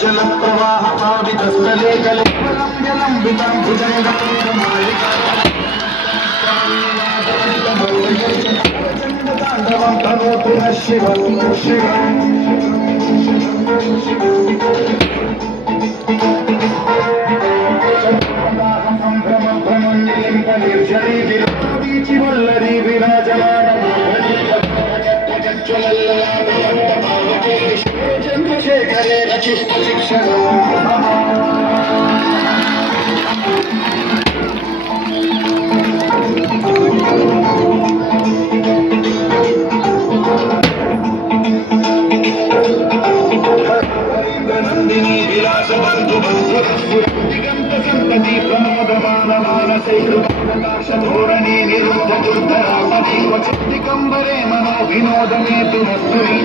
जलप्रवाहपावितस्थले कलिबलं भुजङ्गताण्डवं तनोतु नः शिवं शिवम् वल्लरी चन्द्रशेखरे रचित शिक्षण नंदिनी विलास बंधु दिगंत संपति प्रमोदमान मानसैर्दाश धोरणी निरुद्ध दुर्धरापति क्वचित् दिगंबरे मनो विनोदमे तु मस्तुरी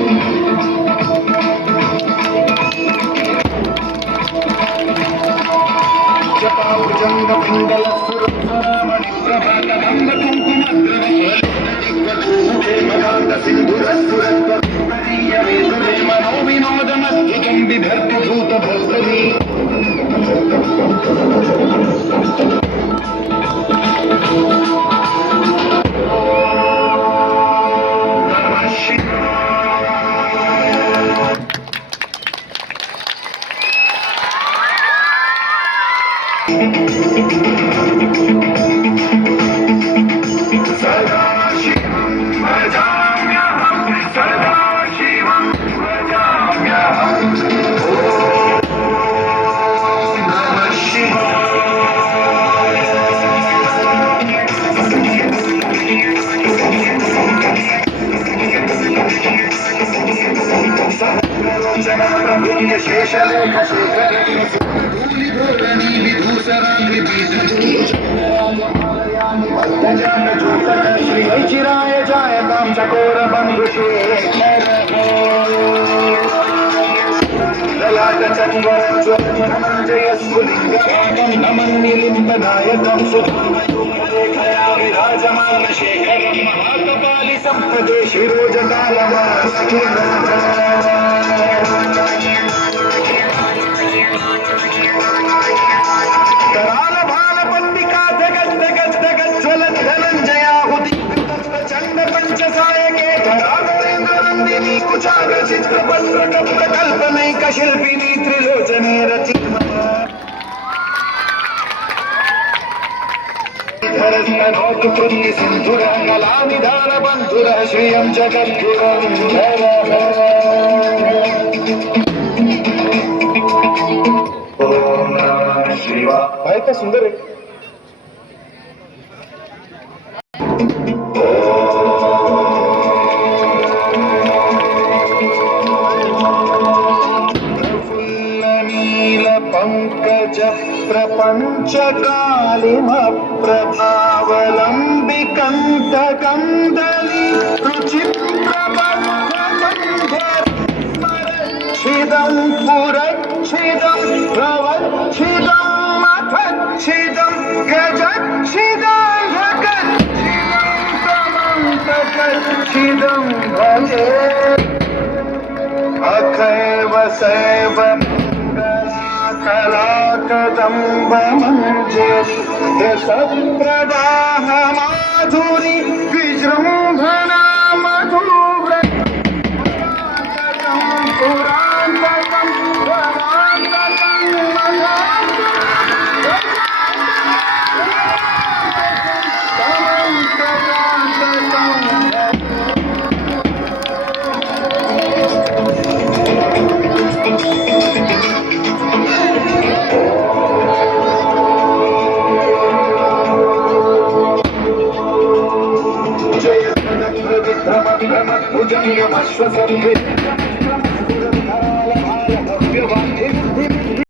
जपाउर्जंग पिंगल सुरमणि प्रभात नंद कुंकुमद्रविमुखे सिंधुरस्सुरत्व प्रणीयमेतुरे मनो विनोदमद्धिकं बिभर्तु भूतभर्तरी शेषलेख शेखरी विधूसरांगी श्री चिराय जाय काम चकोर बंधु ललाट चंद्र जय स्फुलिंगं नमन निलिंबनायकं सुखया विराजमान शेखरं महाकपालि संपदे शिरोजकालमास्तिं कराल भाल पंडिका जगत जगत जगत ज्वलत धनंजयाहुति चंड पंचसायके धराधरेन्द्र नंदिनी कुचाग्र चित्र पत्र कप्त कल्पनैक शिल्पिनी त्रिलोचने रचिता धरस्तनोतु कृति सिंधुर कलानिधान बंधुर श्रियं जगद्गुरुं ओम नमः शिवाय। काय सुंदर आहे। पंकज प्रपंच कालिम प्रभावलंबिकंदली रुचि प्रबंधकंदरक्षिदं पुरक्षिदं प्रवक्षिदं मथक्षिदं गजक्षिदं जगच्छिदं तमन्तकच्छिदं भजे अखैव सैव कलाकदम्ब मंजरी सप्रदाहमा